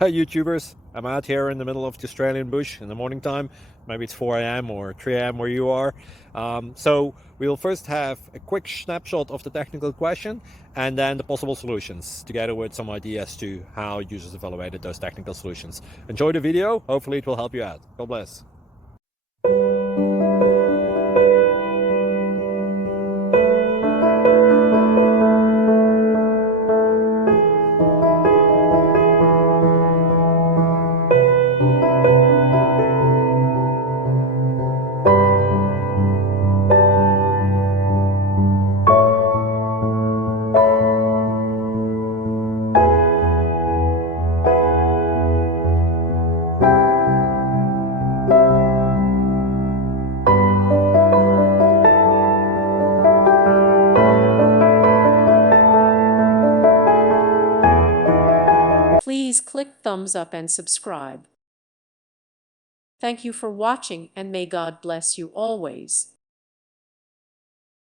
Hey YouTubers, I'm out here in the middle of the Australian bush in the morning time. Maybe it's 4 a.m. or 3 a.m. where you are. So we'll first have a quick snapshot of the technical question and then the possible solutions, together with some ideas to how users evaluated those technical solutions. Enjoy the video, hopefully it will help you out. God bless. Please click thumbs up and subscribe. Thank you for watching, and may God bless you always.